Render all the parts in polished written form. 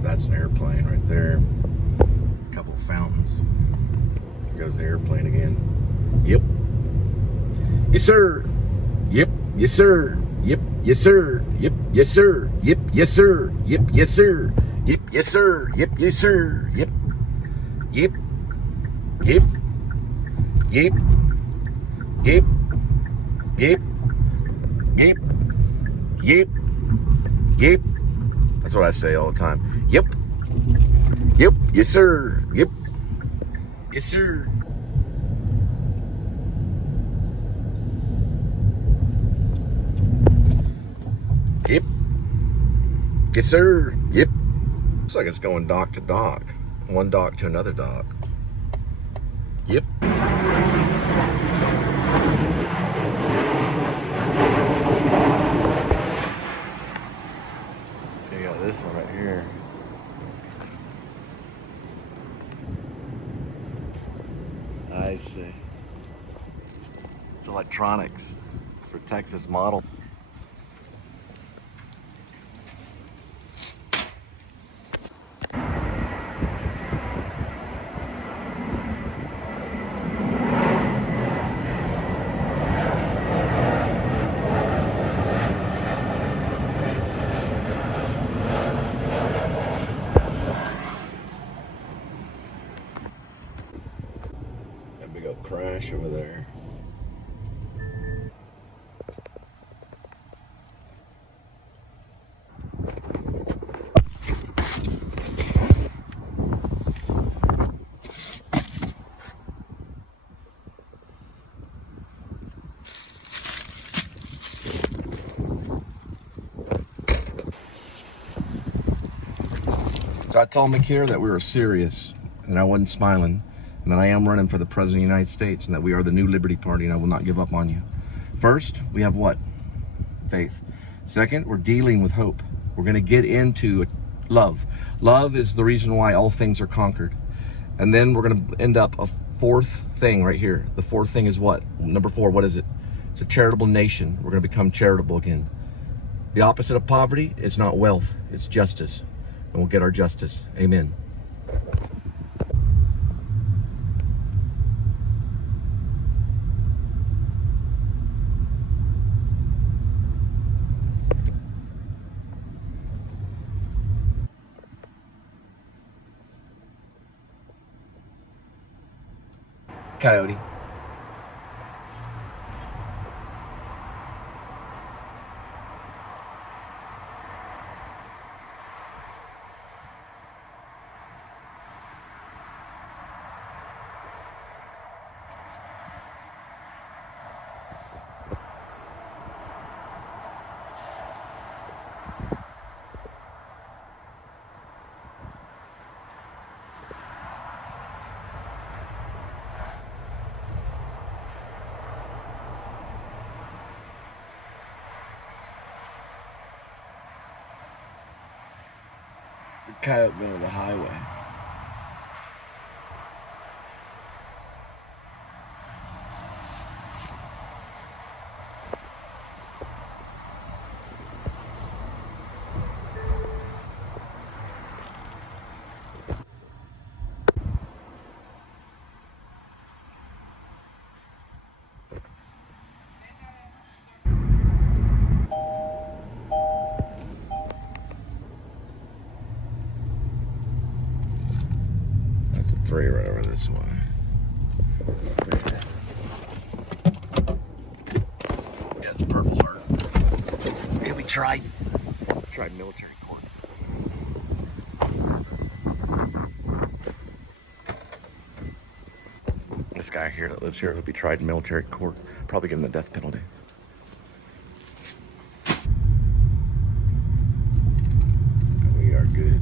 because that's an airplane right there. A couple of fountains. There goes the airplane again. Yep. Yes, sir. Yep. Yes, sir. Yep. Yes, sir. Yep. Yes, sir. Yep. Yes, sir. Yep. Yes, sir. Yep. Yes, sir. Yep. Yes, sir. Yep. Yep. Yep. Yep. Yep. Yep. Yep. Yep. Yep. That's what I say all the time. Yep. Yep. Yes, sir. Yep. Yes, sir. Yep. Yes, sir. Yep. Looks like it's going dock to dock. One dock to another dock. Yep. Check out this one right here. I see. It's electronics for Texas model. Crash over there. So I told McKeer that we were serious and I wasn't smiling. And that I am running for the President of the United States and that we are the new Liberty Party and I will not give up on you. First, we have what? Faith. Second, we're dealing with hope. We're going to get into love. Love is the reason why all things are conquered. And then we're going to end up a fourth thing right here. The fourth thing is what? Number 4, what is it? It's a charitable nation. We're going to become charitable again. The opposite of poverty is not wealth, it's justice. And we'll get our justice. Amen. Coyote. The coyote going to the highway. That's a 3 right over this way. Yeah, it's Purple Heart. Yeah, we tried military court. This guy here that lives here will be tried in military court. Probably give him the death penalty. We are good.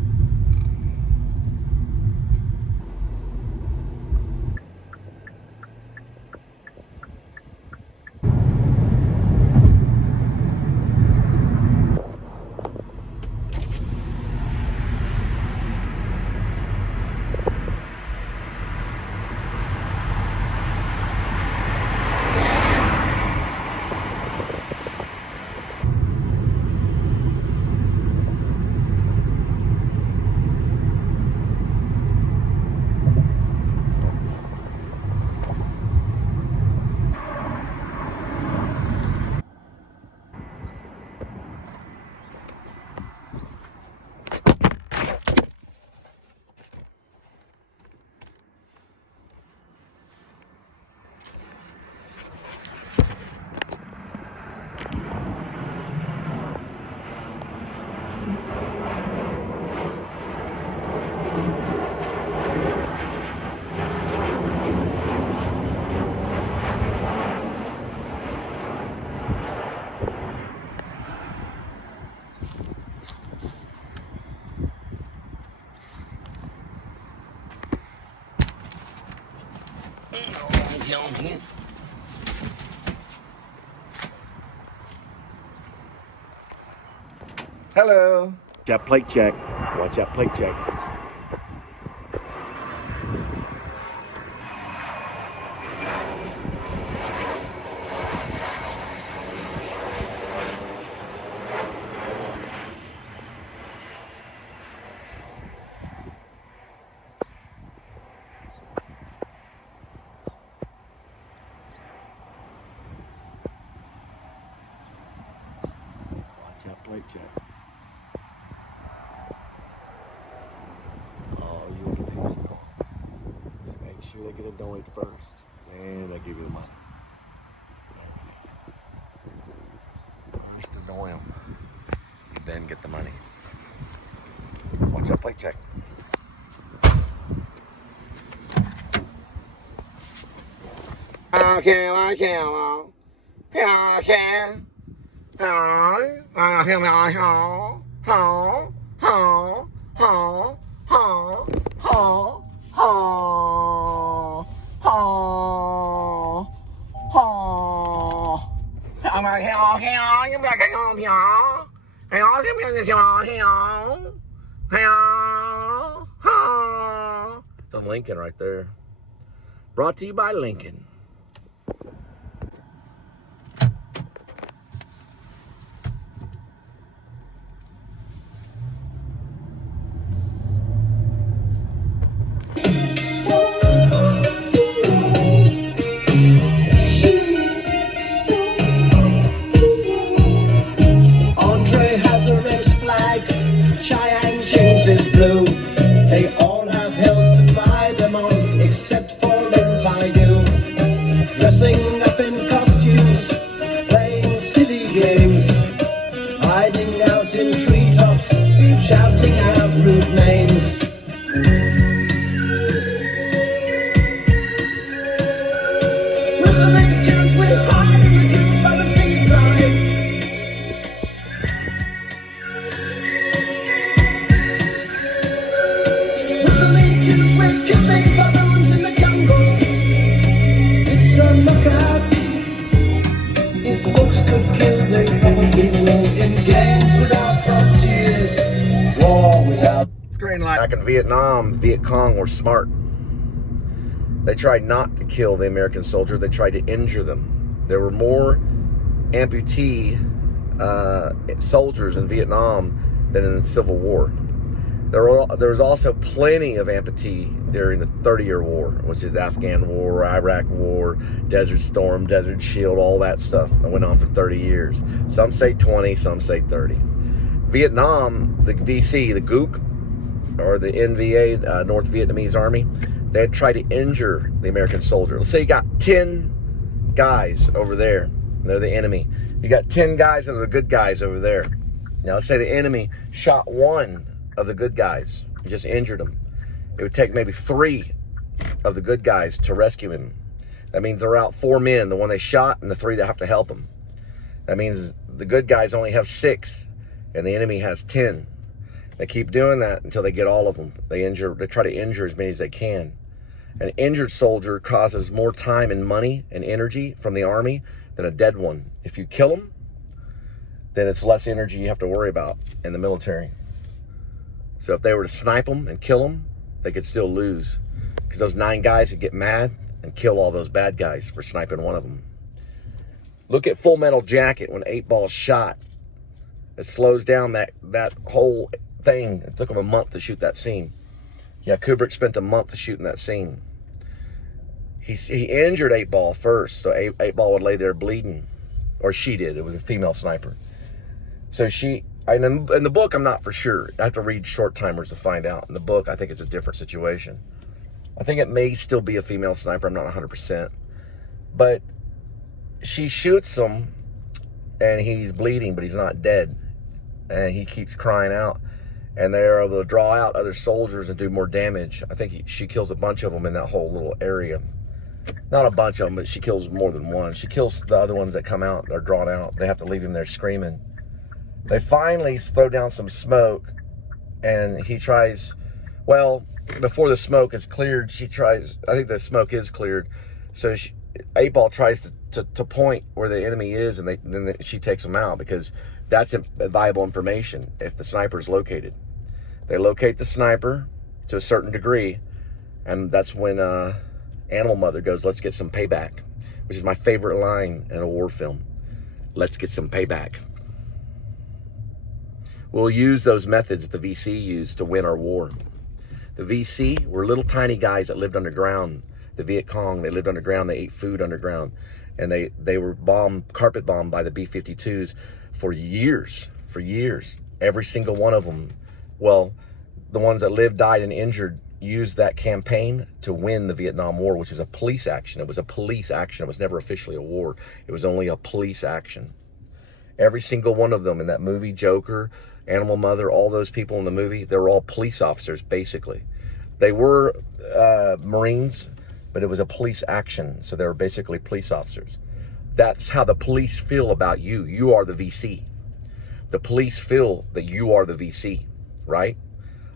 on again. Hello. Watch that plate check. Watch that plate check. Watch that plate check. Make sure they get annoyed first, and they give you the money. First annoy them, then get the money. Watch that plate check. It's a Lincoln right there. Brought to you by Lincoln. Back in Vietnam, Viet Cong were smart. They tried not to kill the American soldier. They tried to injure them. There were more amputee soldiers in Vietnam than in the Civil War. There was also plenty of amputee during the 30-year war, which is Afghan War, Iraq War, Desert Storm, Desert Shield, all that stuff that went on for 30 years. Some say 20, some say 30. Vietnam, the VC, the GUC, or the NVA, North Vietnamese Army, they had tried to injure the American soldier. Let's say you got 10 guys over there. They're the enemy. You got 10 guys that are the good guys over there. Now, let's say the enemy shot one of the good guys and just injured him. It would take maybe 3 of the good guys to rescue him. That means they're out 4 men, the one they shot and the 3 that have to help him. That means the good guys only have 6 and the enemy has 10. They keep doing that until they get all of them. They try to injure as many as they can. An injured soldier causes more time and money and energy from the army than a dead one. If you kill them, then it's less energy you have to worry about in the military. So if they were to snipe them and kill them, they could still lose. Because those 9 guys would get mad and kill all those bad guys for sniping one of them. Look at Full Metal Jacket when 8 Ball's shot. It slows down that whole thing. It took him a month to shoot that scene. Yeah, Kubrick spent a month shooting that scene. He injured 8 Ball first, so 8 Ball would lay there bleeding. Or she did. It was a female sniper. So in the book, I'm not for sure. I have to read Short Timers to find out. In the book, I think it's a different situation. I think it may still be a female sniper. I'm not 100%. But she shoots him, and he's bleeding, but he's not dead. And he keeps crying out. And they're able to draw out other soldiers and do more damage. I think she kills a bunch of them in that whole little area. Not a bunch of them, but she kills more than one. She kills the other ones that come out, they're drawn out. They have to leave him there screaming. They finally throw down some smoke, and he tries, well, before the smoke is cleared, I think the smoke is cleared. So 8-Ball tries to point where the enemy is, and then she takes them out, because that's valuable information if the sniper is located. They locate the sniper to a certain degree, and that's when Animal Mother goes, "Let's get some payback," which is my favorite line in a war film. Let's get some payback. We'll use those methods that the VC used to win our war. The VC were little tiny guys that lived underground. The Viet Cong, they lived underground, they ate food underground, and they were carpet bombed by the B-52s for years, Every single one of them. Well, the ones that lived, died, and injured used that campaign to win the Vietnam War, which is a police action. It was a police action. It was never officially a war. It was only a police action. Every single one of them in that movie, Joker, Animal Mother, all those people in the movie, they were all police officers, basically. They were Marines, but it was a police action, so they were basically police officers. That's how the police feel about you. You are the VC. The police feel that you are the VC, right?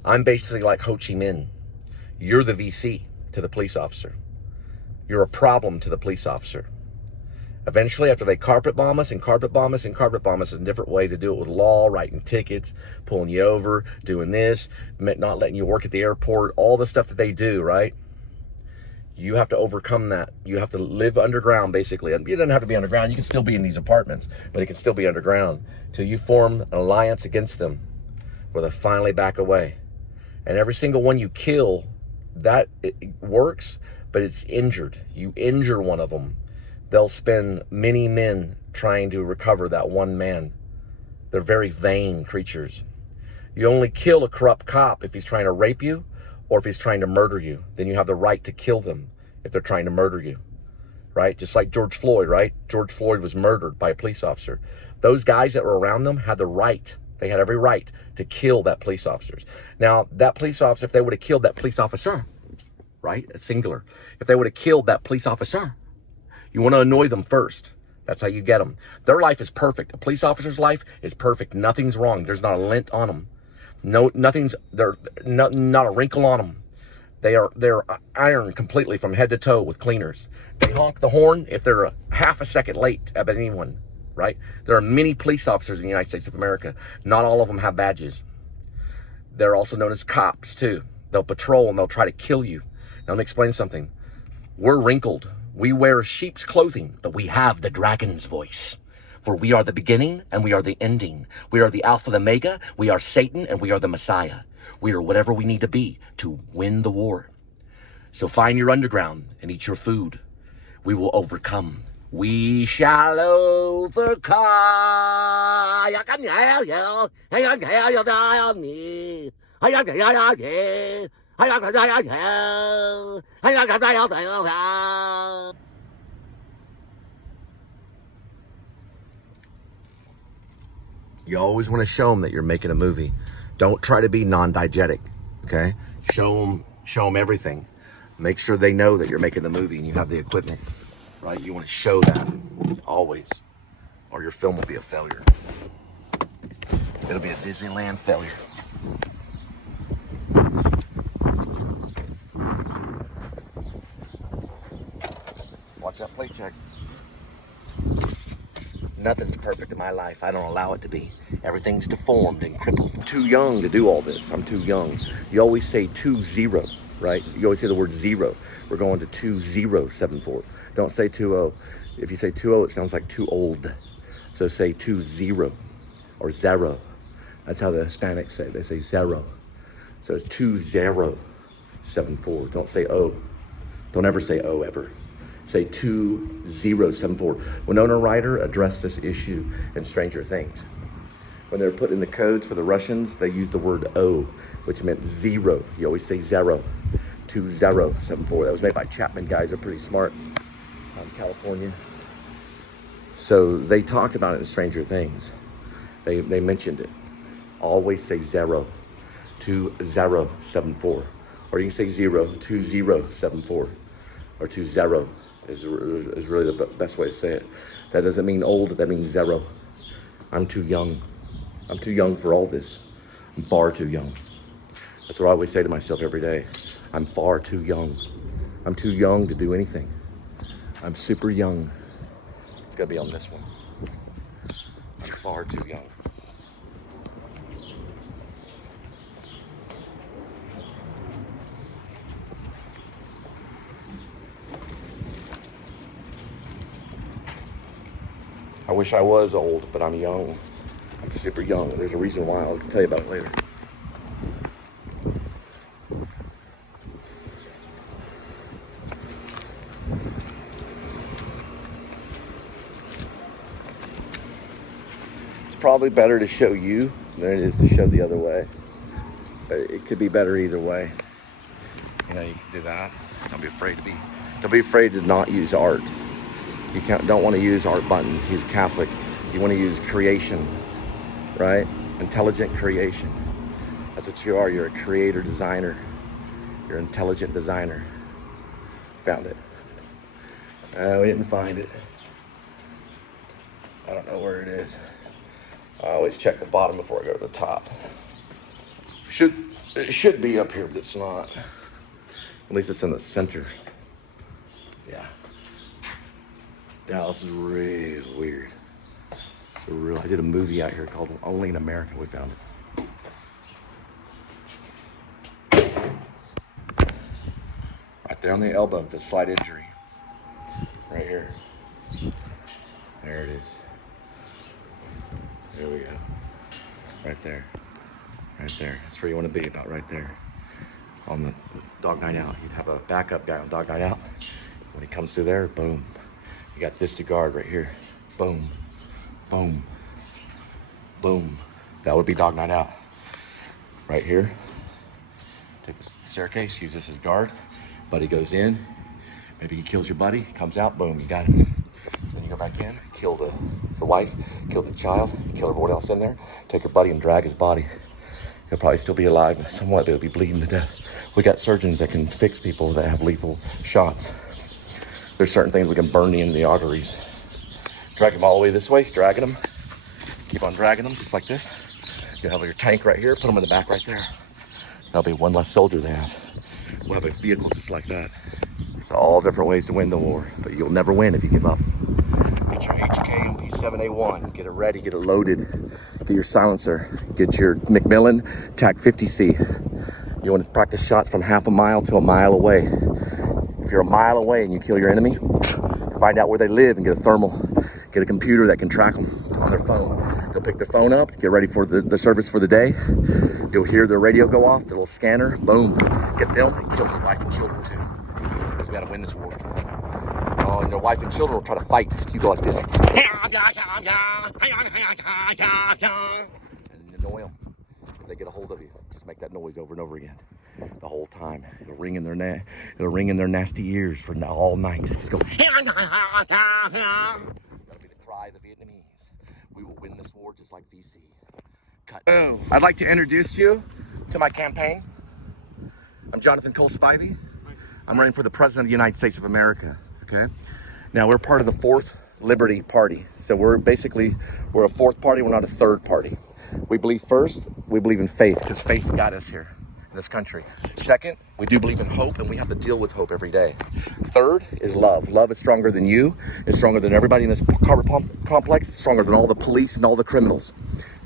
I'm basically like Ho Chi Minh. You're the VC to the police officer. You're a problem to the police officer. Eventually, after they carpet bomb us in different ways, they do it with law, writing tickets, pulling you over, doing this, not letting you work at the airport, all the stuff that they do, right? You have to overcome that. You have to live underground, basically. And you don't have to be underground. You can still be in these apartments, but it can still be underground till you form an alliance against them where they finally back away. And every single one you kill, that it works, but it's injured. You injure one of them, they'll spend many men trying to recover that one man. They're very vain creatures. You only kill a corrupt cop if he's trying to rape you or if he's trying to murder you. Then you have the right to kill them if they're trying to murder you, right? Just like George Floyd, right? George Floyd was murdered by a police officer. Those guys that were around them had the right. They had every right to kill that police officer. Now, that police officer, if they would have killed that police officer, right? It's singular. If they would have killed that police officer, you want to annoy them first. That's how you get them. Their life is perfect. A police officer's life is perfect. Nothing's wrong. There's not a lint on them. There's not a wrinkle on them. They're iron completely from head to toe with cleaners. They honk the horn if they're a half a second late about anyone, right? There are many police officers in the United States of America. Not all of them have badges. They're also known as cops too. They'll patrol and they'll try to kill you. Now let me explain something. We're wrinkled. We wear sheep's clothing, but we have the dragon's voice. For we are the beginning and we are the ending. We are the Alpha and Omega. We are Satan and we are the Messiah. We are whatever we need to be to win the war. So find your underground and eat your food. We will overcome. We shall overcome. You always want to show them that you're making a movie. Don't try to be non-diegetic, okay? Show them everything. Make sure they know that you're making the movie and you have the equipment, right? You want to show that always, or your film will be a failure. It'll be a Disneyland failure. Watch that plate check. Nothing's perfect in my life. I don't allow it to be. Everything's deformed and crippled. I'm too young to do all this. I'm too young. You always say 20, right? You always say the word zero. We're going to 2074. Don't say 20. If you say 20, it sounds like too old. So say 20 or zero. That's how the Hispanics say. They say zero. So 2074. Don't say O. Don't ever say O ever. Say 2074. Winona Ryder addressed this issue in Stranger Things. When they were putting the codes for the Russians, they used the word O, which meant zero. You always say zero. 2074. That was made by Chapman guys. They're pretty smart out in California. So they talked about it in Stranger Things. They mentioned it. Always say 2074. Or you can say 2074. Or 20 is really the best way to say it. That doesn't mean old, that means zero. I'm too young. I'm too young for all this. I'm far too young. That's what I always say to myself every day. I'm far too young. I'm too young to do anything. I'm super young. It's gotta be on this one. I'm far too young. I wish I was old, but I'm young. I'm super young. There's a reason why. I'll tell you about it later. It's probably better to show you than it is to show the other way. But it could be better either way. You know, you can do that. Don't be afraid to not use art. You don't want to use art button. He's Catholic. You want to use creation, right? Intelligent creation. That's what you are. You're a creator designer. You're an intelligent designer. Found it. We didn't find it. I don't know where it is. I always check the bottom before I go to the top. It should be up here, but it's not. At least it's in the center. Yeah. Dallas is real weird. I did a movie out here called Only in America. We found it. Right there on the elbow with a slight injury. Right here. There it is. There we go. Right there. Right there. That's where you want to be, about right there. On the dog night out. You'd have a backup guy on dog night out. When he comes through there, boom. You got this to guard right here. Boom, boom, boom. That would be dog night out. Right here. Take the staircase, use this as guard. Buddy goes in. Maybe he kills your buddy, comes out, boom, you got him. Then you go back in, kill the wife, kill the child, kill everyone else in there, take your buddy and drag his body. He'll probably still be alive somewhat, but he'll be bleeding to death. We got surgeons that can fix people that have lethal shots. There's certain things we can burn in the arteries. Drag them all the way this way, dragging them. Keep on dragging them, just like this. You'll have your tank right here, put them in the back right there. That'll be one less soldier they have. We'll have a vehicle just like that. There's all different ways to win the war, but you'll never win if you give up. Get your HK MP7A1, get it ready, get it loaded. Get your silencer, get your Macmillan TAC 50C. You want to practice shots from half a mile to a mile away. If you're a mile away and you kill your enemy, find out where they live and get a thermal, get a computer that can track them on their phone. They'll pick their phone up, get ready for the service for the day. You'll hear their radio go off, the little scanner, boom, get them and kill their wife and children too. Because we gotta win this war. Oh, and their wife and children will try to fight. You go like this. And annoy them. If they get a hold of you, just make that noise over and over again. The whole time. It'll ring in their nasty ears for all night. Just go. That'll be the cry of the Vietnamese. We will win this war just like VC. Cut. Oh, I'd like to introduce you to my campaign. I'm Jonathan Cole Spivey. I'm running for the President of the United States of America. Okay. Now we're part of the Fourth Liberty Party. So we're a fourth party. We're not a third party. We believe first, we believe in faith, because faith got us here in this country. Second, we do believe in hope, and we have to deal with hope every day. Third is love. Love is stronger than you. It's stronger than everybody in this apartment complex. It's stronger than all the police and all the criminals.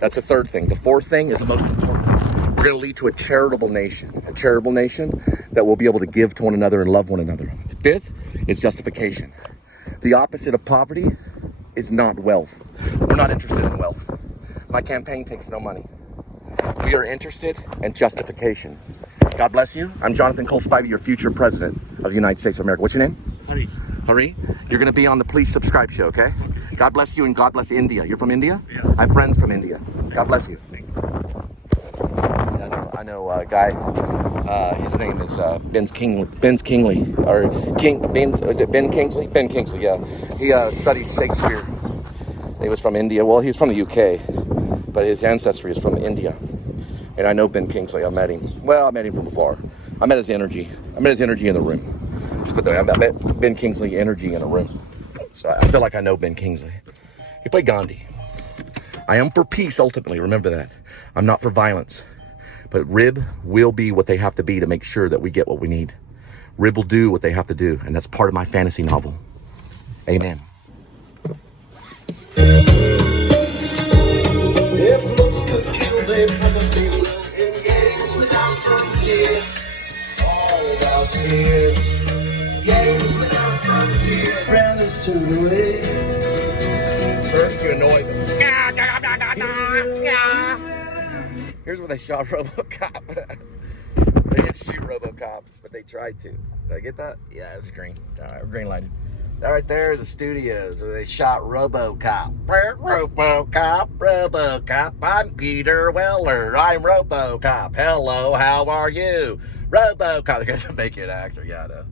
That's the third thing. The fourth thing is the most important. We're going to lead to a charitable nation that will be able to give to one another and love one another. The fifth is justification. The opposite of poverty is not wealth. We're not interested in wealth. My campaign takes no money. We are interested in justification. God bless you. I'm Jonathan Cole Spivey, your future president of the United States of America. What's your name? Hari. Hari? You're going to be on the Please Subscribe show, okay? God bless you and God bless India. You're from India? Yes. I have friends from India. God bless you. I know a guy, his name is Ben Kingsley, is it Ben Kingsley? Ben Kingsley, yeah. He studied Shakespeare. He was from India. Well, he's from the UK, but his ancestry is from India. And I know Ben Kingsley. I met him. Well, I met him from afar. I met his energy. I met his energy in the room. Just put that. I met Ben Kingsley energy in a room. So I feel like I know Ben Kingsley. He played Gandhi. I am for peace ultimately. Remember that. I'm not for violence. But RIB will be what they have to be to make sure that we get what we need. RIB will do what they have to do, and that's part of my fantasy novel. Amen. If looks could kill, they probably will engage without frontiers. All about tears. Games without frontiers. Brothers to the way. First you annoy them. Here's where they shot RoboCop. They didn't shoot RoboCop, but they tried to. Did I get that? Yeah, it was green. All right, we're green lighted. That right there is the studios where they shot RoboCop. RoboCop. I'm Peter Weller. I'm RoboCop. Hello, how are you? RoboCop. They're going to make you an actor, yeah, I know.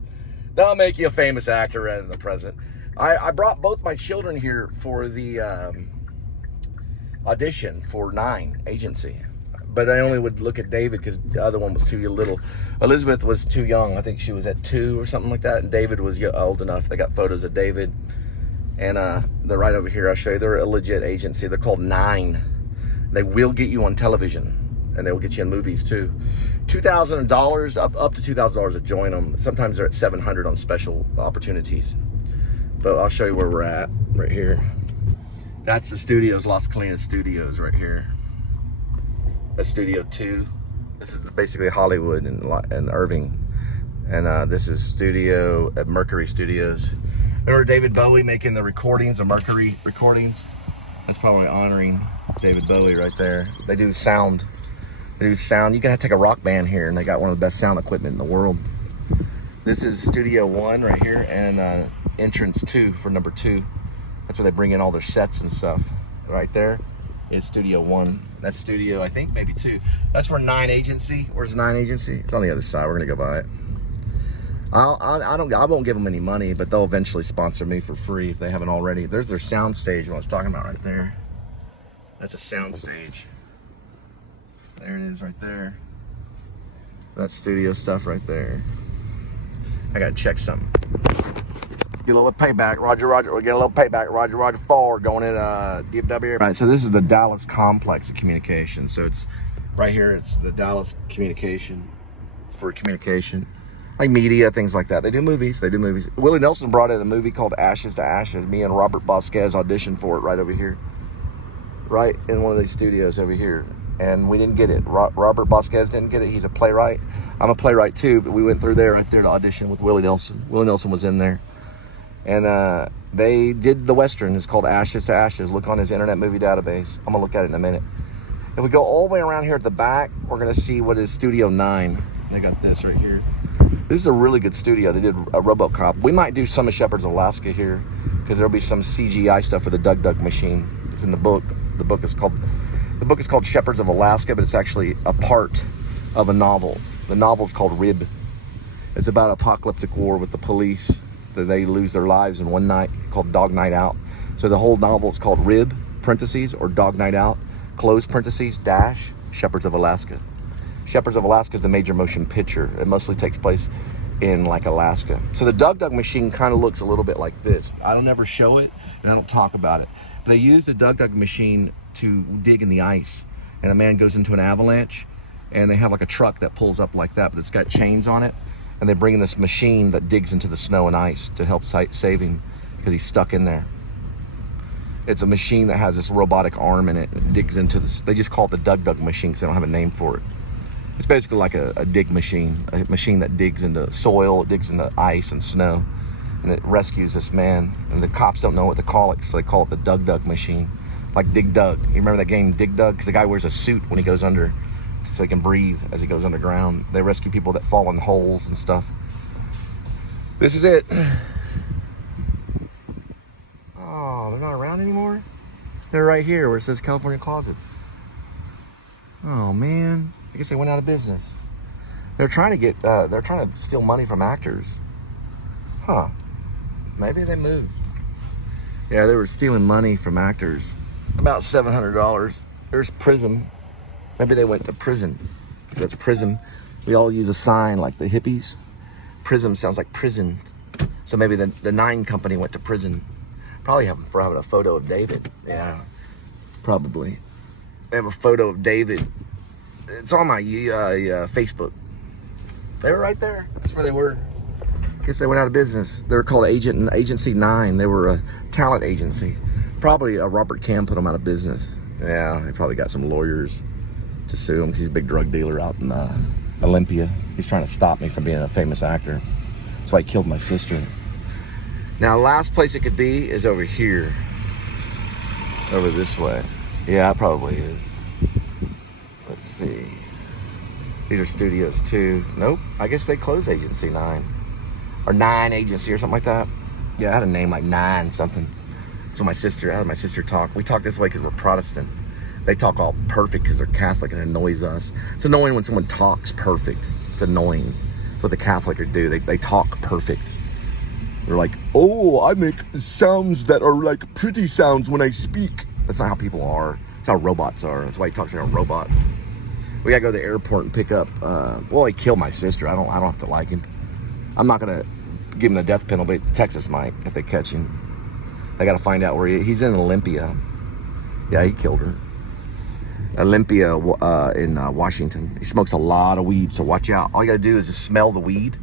They'll make you a famous actor rather than the president. I brought both my children here for the audition for 9 agency. But I only would look at David because the other one was too little. Elizabeth was too young. I think she was at 2 or something like that. And David was old enough. They got photos of David. And they're right over here. I'll show you. They're a legit agency. They're called 9. They will get you on television. And they will get you in movies too. $2,000, up to $2,000 to join them. Sometimes they're at $700 on special opportunities. But I'll show you where we're at right here. That's the studios, Las Colinas Studios right here. That's Studio 2. This is basically Hollywood and Irving. And this is Studio at Mercury Studios. Remember David Bowie making the recordings, the Mercury recordings? That's probably honoring David Bowie right there. They do sound. They do sound. You can take a rock band here and they got one of the best sound equipment in the world. This is Studio 1 right here and entrance 2 for number 2. That's where they bring in all their sets and stuff. Right there is Studio 1. That's Studio, I think, maybe 2. That's where 9 Agency. Where's 9 Agency? It's on the other side. We're gonna go by it. I won't give them any money, but they'll eventually sponsor me for free if they haven't already. There's their sound stage. What I was talking about right there. That's a sound stage. There it is, right there. That's studio stuff right there. I gotta check something. Get a little payback, Roger. We'll get a little payback, Roger 4 going in DFW. Right, so this is the Dallas complex of communication. So it's right here, it's the Dallas communication. It's for communication. Like media, things like that. They do movies. Willie Nelson brought in a movie called Ashes to Ashes. Me and Robert Bosquez auditioned for it right over here. Right in one of these studios over here. And we didn't get it. Robert Bosquez didn't get it. He's a playwright. I'm a playwright too, but we went through there right there to audition with Willie Nelson. Willie Nelson was in there. And they did the Western. It's called Ashes to Ashes. Look on his Internet Movie Database. I'm going to look at it in a minute. If we go all the way around here at the back, we're going to see what is Studio 9. They got this right here. This is a really good studio. They did a RoboCop. We might do some of Shepherds of Alaska here because there'll be some CGI stuff for the Dug Dug machine. It's in the book. The book is called Shepherds of Alaska, but it's actually a part of a novel. The novel's called Rib. It's about apocalyptic war with the police. They lose their lives in one night, called Dog Night Out. So the whole novel is called Rib, parentheses, or Dog Night Out, close parentheses, dash, Shepherds of Alaska. Shepherds of Alaska is the major motion picture. It mostly takes place in like Alaska. So the Dug Dug machine kind of looks a little bit like this. I don't ever show it and I don't talk about it. But they use the Dug Dug machine to dig in the ice. And a man goes into an avalanche and they have like a truck that pulls up like that, but it's got chains on it. And they bring in this machine that digs into the snow and ice to help save him because he's stuck in there. It's a machine that has this robotic arm in it. It digs into this. They just call it the Dug Dug machine because they don't have a name for it. It's basically like a dig machine, a machine that digs into soil, it digs into ice and snow, and it rescues this man. And the cops don't know what to call it, so they call it the Dug Dug machine. Like Dig Dug. You remember that game, Dig Dug? Because the guy wears a suit when he goes under, so he can breathe as he goes underground. They rescue people that fall in holes and stuff. This is it. Oh, they're not around anymore? They're right here where it says California Closets. Oh, man. I guess they went out of business. They're trying to steal money from actors. Huh. Maybe they moved. Yeah, they were stealing money from actors. About $700. There's Prism. Maybe they went to prison. That's Prism. We all use a sign like the hippies. Prism sounds like prison. So maybe the 9 company went to prison. Probably for having a photo of David. Yeah, probably. They have a photo of David. It's on my Facebook. They were right there. That's where they were. I guess they went out of business. They were called Agency 9. They were a talent agency. Probably Robert Cam put them out of business. Yeah, they probably got some lawyers to sue him because he's a big drug dealer out in Olympia. He's trying to stop me from being a famous actor. That's why he killed my sister. Now, last place it could be is over here. Over this way. Yeah, it probably is. Let's see. These are studios too. Nope. I guess they closed Agency 9. Or 9 Agency or something like that. Yeah, I had a name like 9 something. So I had my sister talk. We talk this way because we're Protestant. They talk all perfect because they're Catholic and it annoys us. It's annoying when someone talks perfect. It's annoying. It's what the Catholic would do. They talk perfect. They're like, oh, I make sounds that are like pretty sounds when I speak. That's not how people are. That's how robots are. That's why he talks like a robot. We gotta go to the airport and pick up. Well, he killed my sister. I don't have to like him. I'm not gonna give him the death penalty. Texas might if they catch him. I gotta find out where he's in Olympia. Yeah, he killed her. Olympia in Washington. He smokes a lot of weed, so watch out. All you gotta do is just smell the weed,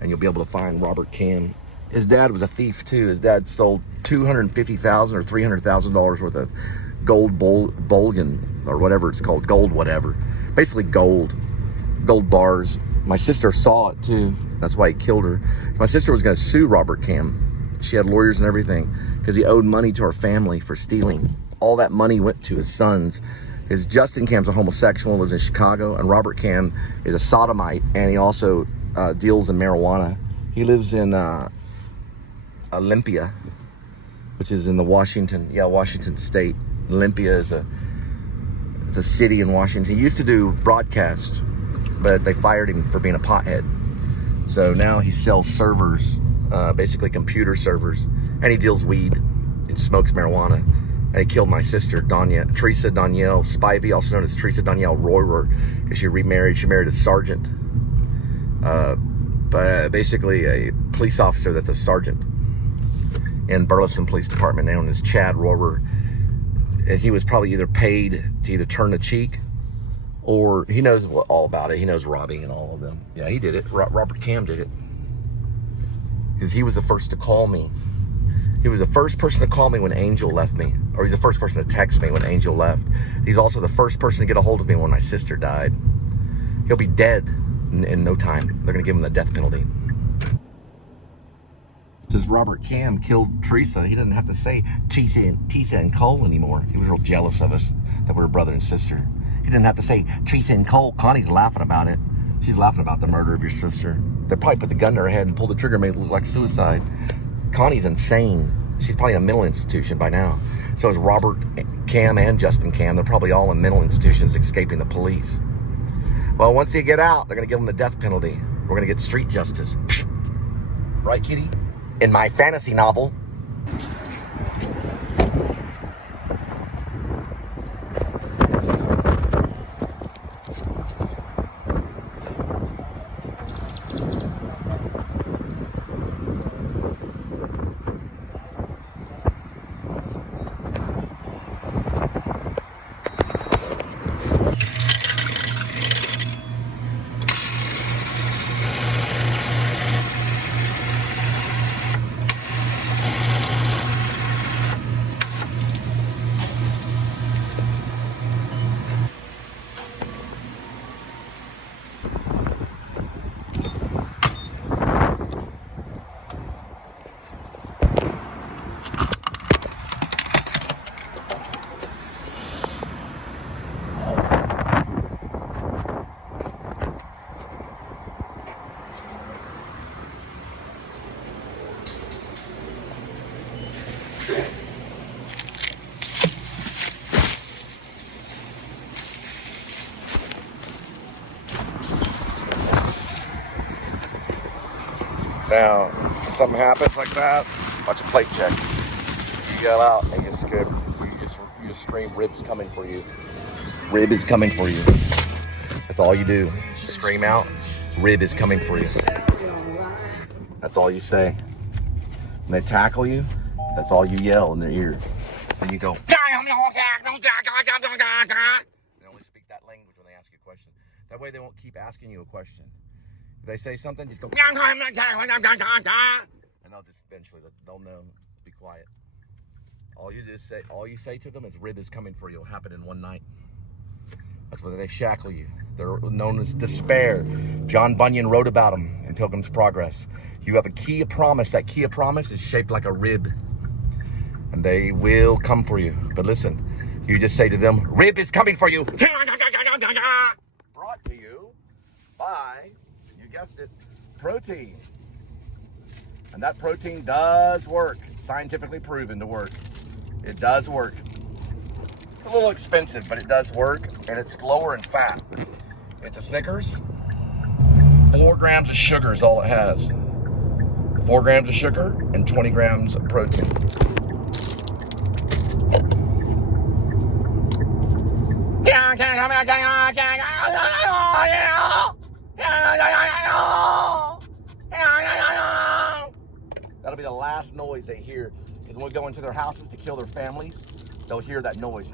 and you'll be able to find Robert Cam. His dad was a thief too. His dad stole $250,000 or $300,000 worth of gold bullion or whatever it's called, gold whatever. Basically gold bars. My sister saw it too. That's why he killed her. My sister was going to sue Robert Cam. She had lawyers and everything because he owed money to her family for stealing. All that money went to his sons. His Justin Cam's a homosexual, lives in Chicago, and Robert Cam is a sodomite, and he also deals in marijuana. He lives in Olympia, which is in the Washington State. Olympia is it's a city in Washington. He used to do broadcast, but they fired him for being a pothead. So now he sells servers, basically computer servers, and he deals weed and smokes marijuana. And he killed my sister, Teresa Danielle Spivey, also known as Teresa Danielle Royer, because she remarried. She married a sergeant, but basically a police officer that's a sergeant in Burleson Police Department, known as Chad Royer. And he was probably either paid to either turn the cheek, or he knows all about it. He knows robbing and all of them. Yeah, he did it. Robert Cam did it. Because he was the first to call me. He was the first person to call me when Angel left me. Or he's the first person to text me when Angel left. He's also the first person to get a hold of me when my sister died. He'll be dead in no time. They're going to give him the death penalty. Because Robert Cam killed Teresa, he doesn't have to say Teresa and Cole anymore. He was real jealous of us that we were brother and sister. He didn't have to say Teresa and Cole. Connie's laughing about it. She's laughing about the murder of your sister. They probably put the gun to her head and pulled the trigger, made it look like suicide. Connie's insane. She's probably in a mental institution by now. So is Robert Cam and Justin Cam. They're probably all in mental institutions escaping the police. Well, once they get out, they're going to give them the death penalty. We're going to get street justice. Right, kitty? In my fantasy novel. Now, if something happens like that, watch a plate check. You yell out and get scared. You just scream, "Rib's coming for you. Rib is coming for you." That's all you do. Just scream out, "Rib is coming for you." That's all you say. When they tackle you, that's all you yell in their ear. And you go, they only speak that language when they ask you a question. That way they won't keep asking you a question. If they say something, just go, and they'll just eventually, they'll know, be quiet. All you say to them is, rib is coming for you. It'll happen in one night. That's where they shackle you. They're known as despair. John Bunyan wrote about them in Pilgrim's Progress. You have a key of promise. That key of promise is shaped like a rib. And they will come for you. But listen, you just say to them, rib is coming for you. Brought to you by, you guessed it, protein. And that protein does work. It's scientifically proven to work. It does work. It's a little expensive, but it does work, and it's lower in fat. It's a Snickers. 4 grams of sugar is all it has. 4 grams of sugar and 20 grams of protein. That'll be the last noise they hear, is when we go into their houses to kill their families, they'll hear that noise.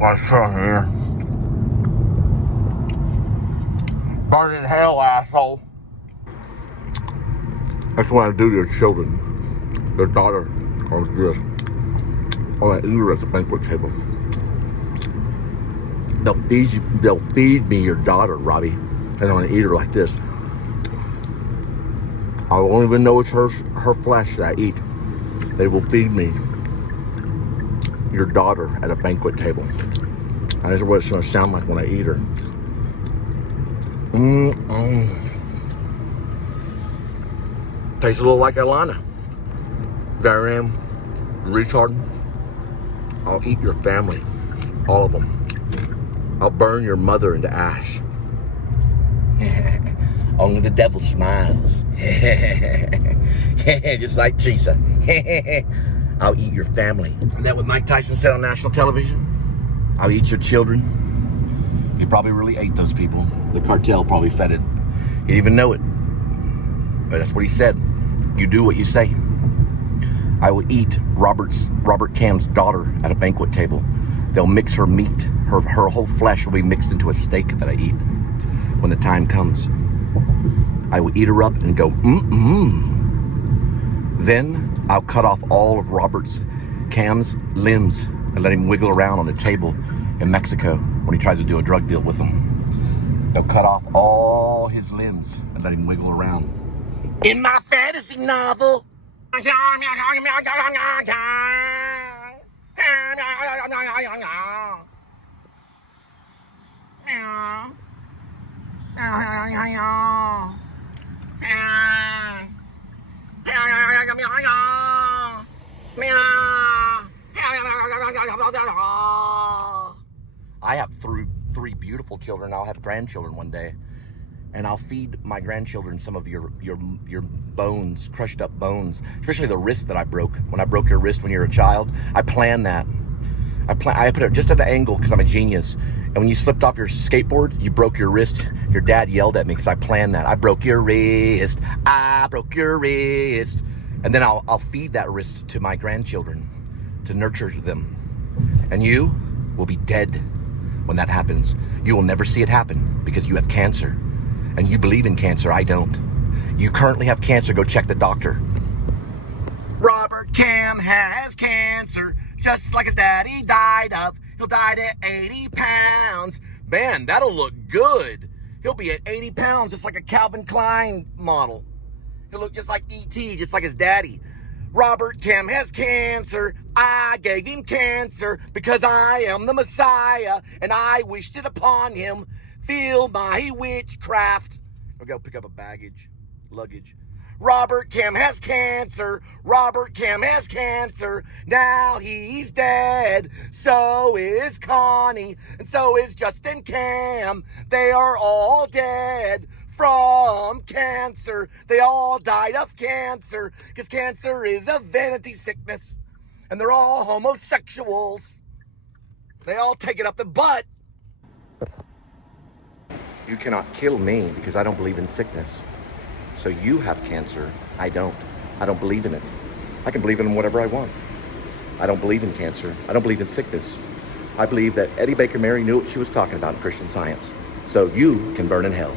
What's up here? Burn in hell, asshole. That's what I do to your children. Their daughter or this. Or I eat her at the banquet table. They'll feed me your daughter, Robbie. And I'm gonna eat her like this. I won't even know it's her flesh that I eat. They will feed me your daughter at a banquet table. And this is what it's gonna sound like when I eat her. Tastes a little like Alana. There I am, retard. I'll eat your family, all of them. I'll burn your mother into ash. Only the devil smiles. Just like Chisa. I'll eat your family. Isn't that what Mike Tyson said on national television? I'll eat your children. He probably really ate those people. The cartel probably fed it. He didn't even know it. But that's what he said. You do what you say. I will eat Robert Cam's daughter at a banquet table. They'll mix her meat. Her whole flesh will be mixed into a steak that I eat when the time comes. I will eat her up and go, Then I'll cut off all of Cam's limbs and let him wiggle around on the table in Mexico when he tries to do a drug deal with them. They'll cut off all his limbs and let him wiggle around. In my fantasy novel. I have three beautiful children. I'll have grandchildren one day, and I'll feed my grandchildren some of your bones, crushed up bones, especially the wrist that I broke. When I broke your wrist when you were a child, I planned that. I put it just at the angle because I'm a genius. And when you slipped off your skateboard, you broke your wrist. Your dad yelled at me because I planned that. I broke your wrist. I broke your wrist. And then I'll feed that wrist to my grandchildren to nurture them. And you will be dead when that happens. You will never see it happen because you have cancer. And you believe in cancer. I don't. You currently have cancer. Go check the doctor. Robert Cam has cancer, just like his daddy died of. He'll die at 80 pounds. Man, that'll look good. He'll be at 80 pounds, just like a Calvin Klein model. He'll look just like E.T., just like his daddy. Robert Cam has cancer. I gave him cancer because I am the Messiah, and I wished it upon him. Feel my witchcraft. I'll go pick up a luggage. Robert Kim has cancer. Robert Kim has cancer. Now he's dead. So is Connie. And so is Justin Cam. They are all dead from cancer. They all died of cancer. Because cancer is a vanity sickness. And they're all homosexuals. They all take it up the butt. You cannot kill me because I don't believe in sickness. So you have cancer, I don't. I don't believe in it. I can believe in whatever I want. I don't believe in cancer. I don't believe in sickness. I believe that Eddie Baker Mary knew what she was talking about in Christian Science. So you can burn in hell.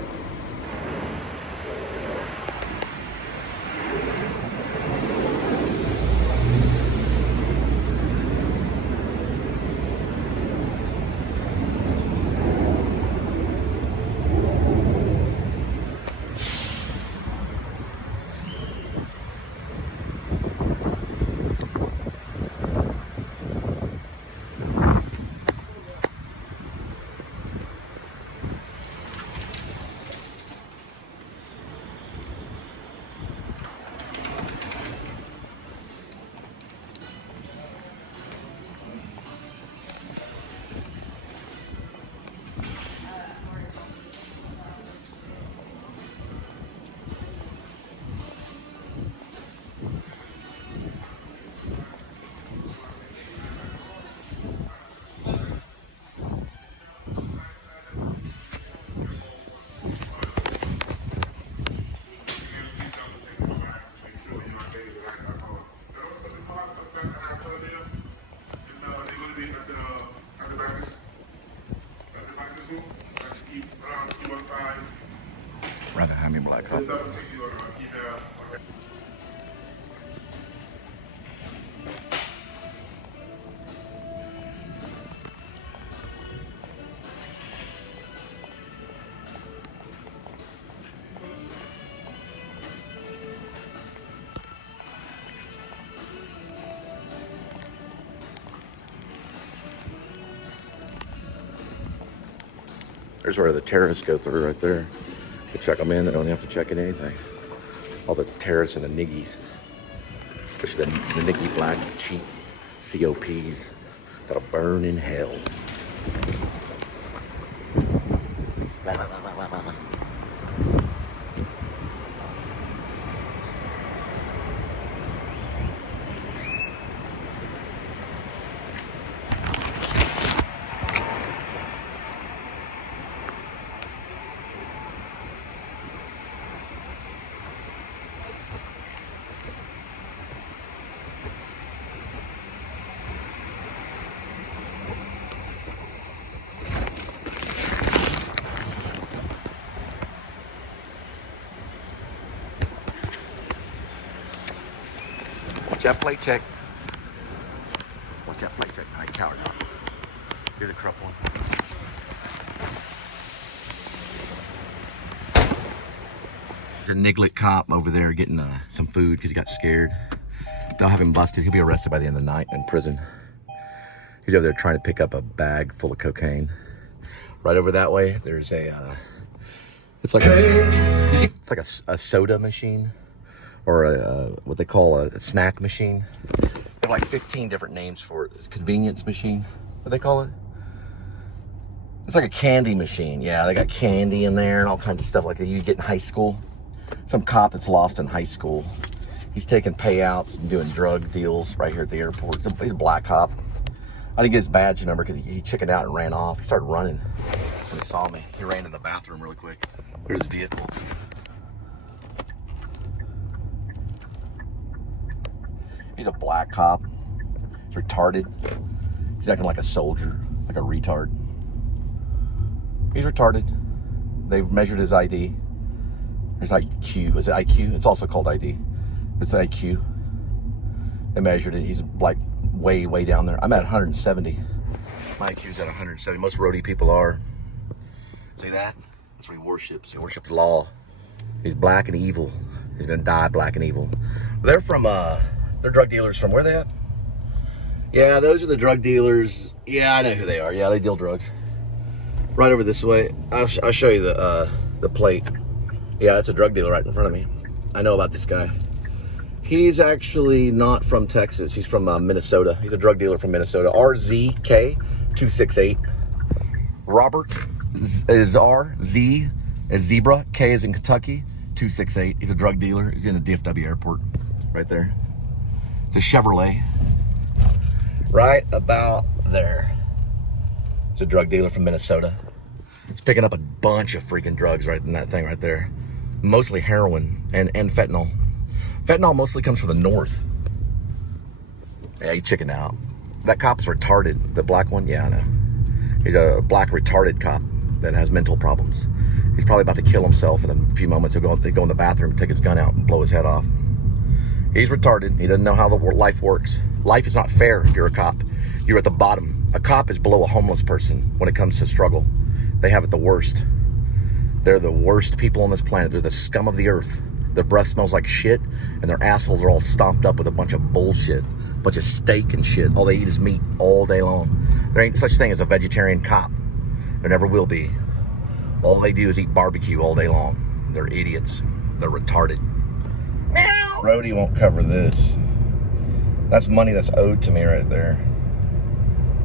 Right behind me, Black Hawk. There's where the terrorists go through right there. To check them in, they don't have to check in anything. All the terrorists and the niggies, especially the niggy black cheap COPs that'll burn in hell. Blah, blah, blah, blah, blah, blah. Watch that plate check. Watch that plate check. I cowered up. Here's a corrupt one. There's a niglet cop over there getting some food because he got scared. They'll have him busted. He'll be arrested by the end of the night in prison. He's over there trying to pick up a bag full of cocaine. Right over that way, there's a, it's like a soda machine. Or what they call a snack machine. They have like 15 different names for it. It's a convenience machine, what they call it. It's like a candy machine. Yeah, they got candy in there and all kinds of stuff like that you get in high school. Some cop that's lost in high school. He's taking payouts and doing drug deals right here at the airport. He's a black cop. I didn't get his badge number because he chickened out and ran off. He started running when he saw me. He ran in the bathroom really quick. Here's his vehicle. He's a black cop. He's retarded. He's acting like a soldier, like a retard. He's retarded. They've measured his ID. There's IQ. Is it IQ? It's also called ID. It's IQ. They measured it. He's like way, way down there. I'm at 170. My IQ's at 170. Most roadie people are. See that? That's what he worships. He worships law. He's black and evil. He's gonna die black and evil. They're from, they're drug dealers from, where are they at? Yeah, those are the drug dealers. Yeah, I know who they are. Yeah, they deal drugs. Right over this way. I'll show you the plate. Yeah, it's a drug dealer right in front of me. I know about this guy. He's actually not from Texas. He's from Minnesota. He's a drug dealer from Minnesota. RZK268. Robert is R, Z is zebra, K is in Kentucky, 268. He's a drug dealer. He's in the DFW airport right there. It's a Chevrolet. Right about there. It's a drug dealer from Minnesota. It's picking up a bunch of freaking drugs right in that thing right there. Mostly heroin and fentanyl. Fentanyl mostly comes from the north. Yeah, you chickened out. That cop's retarded. The black one? Yeah, I know. He's a black retarded cop that has mental problems. He's probably about to kill himself in a few moments. They go in the bathroom, take his gun out, and blow his head off. He's retarded. He doesn't know how life works. Life is not fair if you're a cop. You're at the bottom. A cop is below a homeless person when it comes to struggle. They have it the worst. They're the worst people on this planet. They're the scum of the earth. Their breath smells like shit, and their assholes are all stomped up with a bunch of bullshit, a bunch of steak and shit. All they eat is meat all day long. There ain't such thing as a vegetarian cop. There never will be. All they do is eat barbecue all day long. They're idiots. They're retarded. Meow. Roadie won't cover this. That's money that's owed to me right there.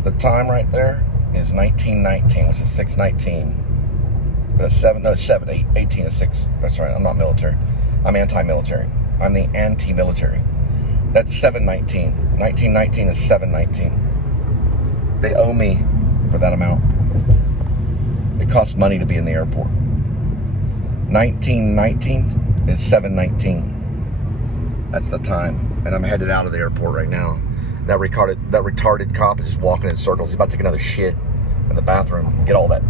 The time right there is 1919, which is 619. But it's 18 is 6. That's right, I'm not military. I'm anti-military. I'm the anti-military. That's 719. 1919 is 719. They owe me for that amount. It costs money to be in the airport. 1919 is 719. That's the time. And I'm headed out of the airport right now. That retarded cop is just walking in circles. He's about to take another shit in the bathroom. Get all that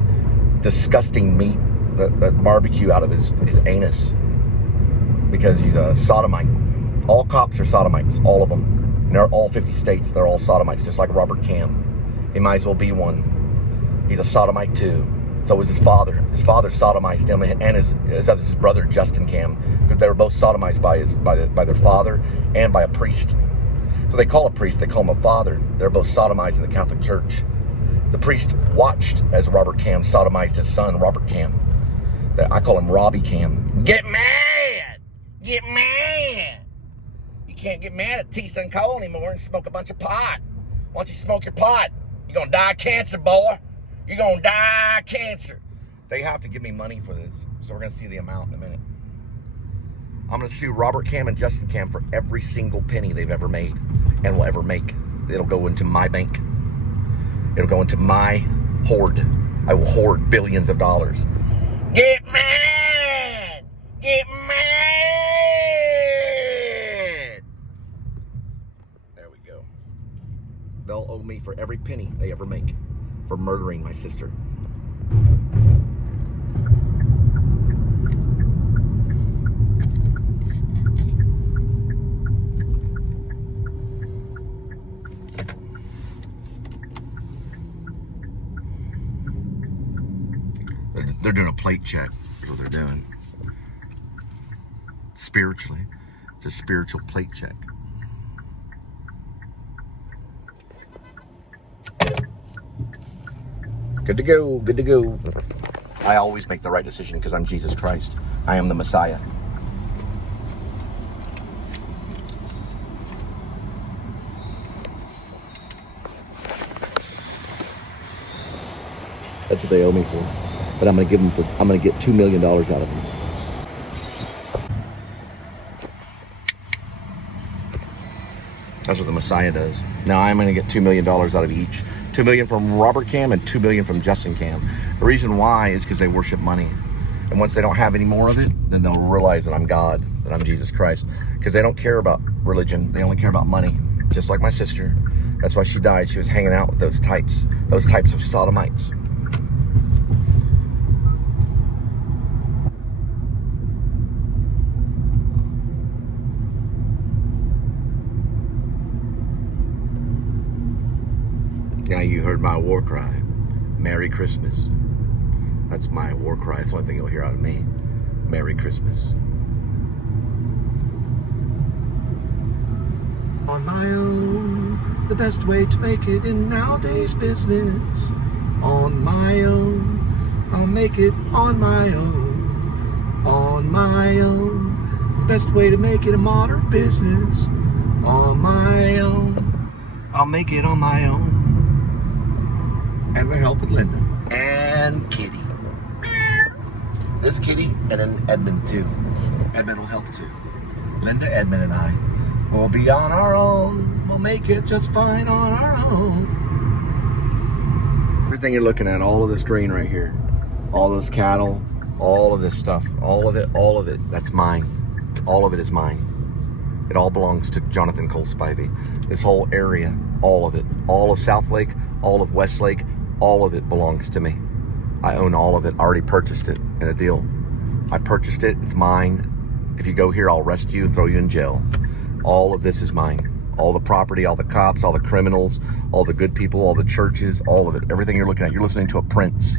disgusting meat, that barbecue out of his anus. Because he's a sodomite. All cops are sodomites, all of them. And they're all 50 states, they're all sodomites, just like Robert Cam. He might as well be one. He's a sodomite too. So was his father. His father sodomized him, and his brother Justin Cam. They were both sodomized by their father and by a priest. So they call a priest, they call him a father. They're both sodomized in the Catholic Church. The priest watched as Robert Cam sodomized his son, Robert Cam. I call him Robbie Cam. Get mad! Get mad! You can't get mad at T.s. and Cole anymore and smoke a bunch of pot. Why don't you smoke your pot? You're gonna die of cancer, boy. You're gonna die of cancer. They have to give me money for this, so we're gonna see the amount in a minute. I'm gonna sue Robert Cam and Justin Cam for every single penny they've ever made and will ever make. It'll go into my bank. It'll go into my hoard. I will hoard billions of dollars. Get mad! Get mad! There we go. They'll owe me for every penny they ever make for murdering my sister. They're doing a plate check. That's what they're doing. Spiritually. It's a spiritual plate check. Good to go. Good to go. I always make the right decision because I'm Jesus Christ. I am the Messiah. That's what they owe me for. But I'm gonna get $2 million out of them. That's what the Messiah does. Now I'm gonna get $2 million out of each. $2 million from Robert Cam and $2 million from Justin Cam. The reason why is because they worship money. And once they don't have any more of it, then they'll realize that I'm God, that I'm Jesus Christ. Because they don't care about religion, they only care about money. Just like my sister. That's why she died. She was hanging out with those types of sodomites. Now you heard my war cry. Merry Christmas. That's my war cry. It's the only thing you'll hear out of me. Merry Christmas. On my own, the best way to make it in nowadays business. On my own, I'll make it on my own. On my own, the best way to make it a modern business. On my own, I'll make it on my own. And the help with Linda. And Kitty. This Kitty, and then Edmund too. Edmund will help too. Linda, Edmund, and I will be on our own. We'll make it just fine on our own. Everything you're looking at, all of this green right here, all those cattle, all of this stuff, all of it, that's mine. All of it is mine. It all belongs to Jonathan Cole Spivey. This whole area, all of it, all of South Lake, all of West Lake, all of it belongs to me. I own all of it. I already purchased it in a deal. I purchased it. It's mine. If you go here, I'll arrest you and throw you in jail. All of this is mine. All the property, all the cops, all the criminals, all the good people, all the churches, all of it. Everything you're looking at, you're listening to a prince.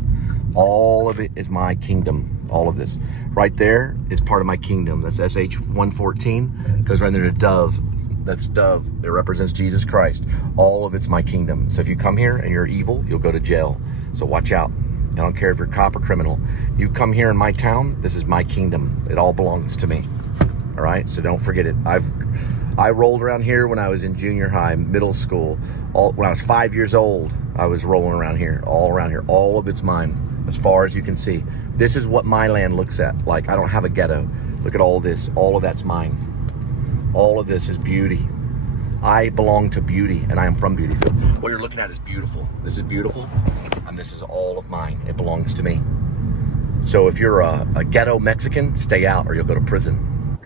All of it is my kingdom. All of this. Right there is part of my kingdom. That's SH-114. Goes right there to Dove. That's Dove. It represents Jesus Christ. All of it's my kingdom. So if you come here and you're evil, you'll go to jail. So watch out. I don't care if you're a cop or criminal. You come here in my town, this is my kingdom. It all belongs to me. All right, so don't forget it. I rolled around here when I was in junior high, middle school. When I was 5 years old, I was rolling around here, all around here. All of it's mine, as far as you can see. This is what my land looks at like. I don't have a ghetto. Look at all this. All of that's mine. All of this is beauty. I belong to beauty, and I am from Beautyville. What you're looking at is beautiful. This is beautiful, and this is all of mine. It belongs to me. So if you're a ghetto Mexican, stay out or you'll go to prison.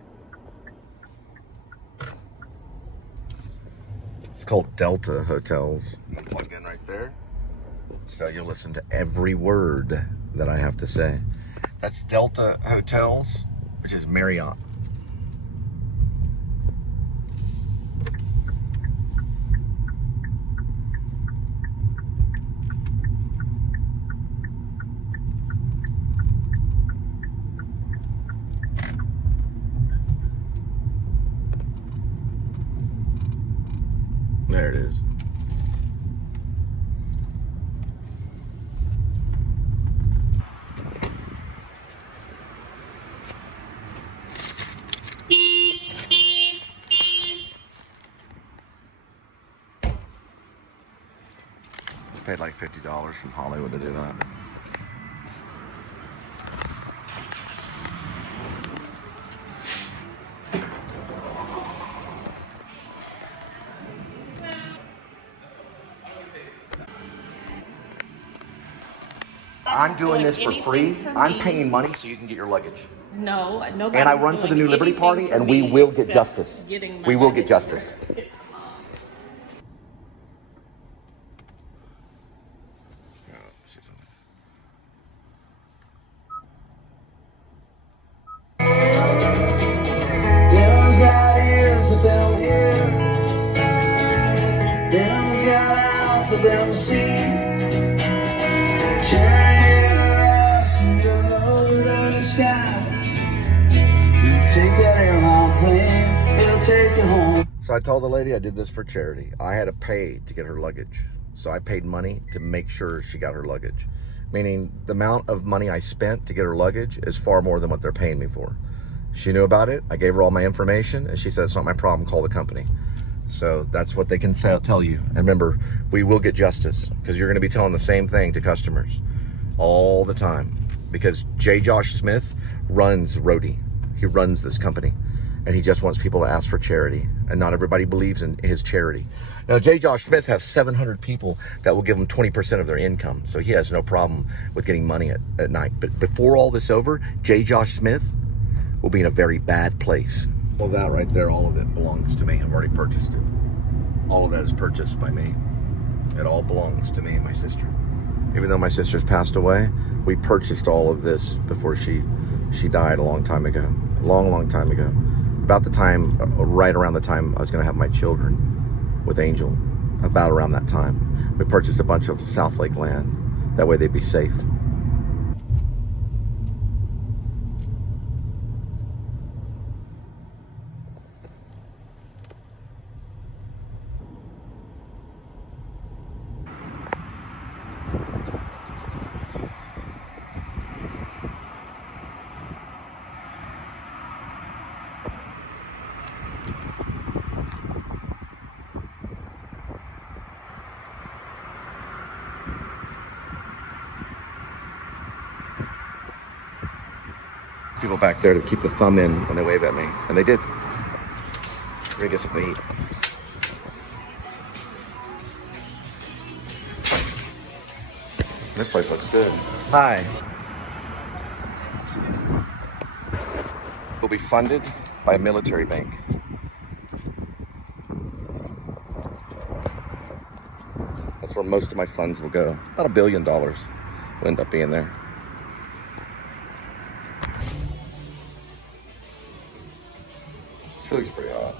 It's called Delta Hotels. Plug in right there. So you'll listen to every word that I have to say. That's Delta Hotels, which is Marriott. There it is. Just paid like $50 from Hollywood to do that. I'm doing this for free. I'm paying money so you can get your luggage. No, nobody. And I run for the New Liberty Party, and we will get justice. We will get justice. Them's got ears that they'll hear. Them's got eyes that they'll see. Turn your ass and you'll over the skies. You take that airline plane, it'll take you home. So I told the lady I did this for charity. I had to pay to get her luggage. So I paid money to make sure she got her luggage. Meaning the amount of money I spent to get her luggage is far more than what they're paying me for. She knew about it. I gave her all my information, and she said, it's not my problem, call the company. So that's what they can tell you. And remember, we will get justice, because you're going to be telling the same thing to customers all the time. Because J. Josh Smith runs Roadie. He runs this company, and he just wants people to ask for charity. And not everybody believes in his charity. Now, J. Josh Smith has 700 people that will give him 20% of their income. So he has no problem with getting money at night. But before all this over, J. Josh Smith will be in a very bad place. All that right there, all of it belongs to me. I've already purchased it. All of that is purchased by me. It all belongs to me and my sister. Even though my sister's passed away, we purchased all of this before she died a long time ago. Long time ago. About the time, right around the time I was going to have my children with Angel. About around that time. We purchased a bunch of South Lake land. That way they'd be safe. people back there to keep the thumb in when they wave at me, and they did. We're gonna get something to eat. This place looks good. Hi. Will be funded by a military bank. That's where most of my funds will go. About $1 billion will end up being there. She looks pretty hot.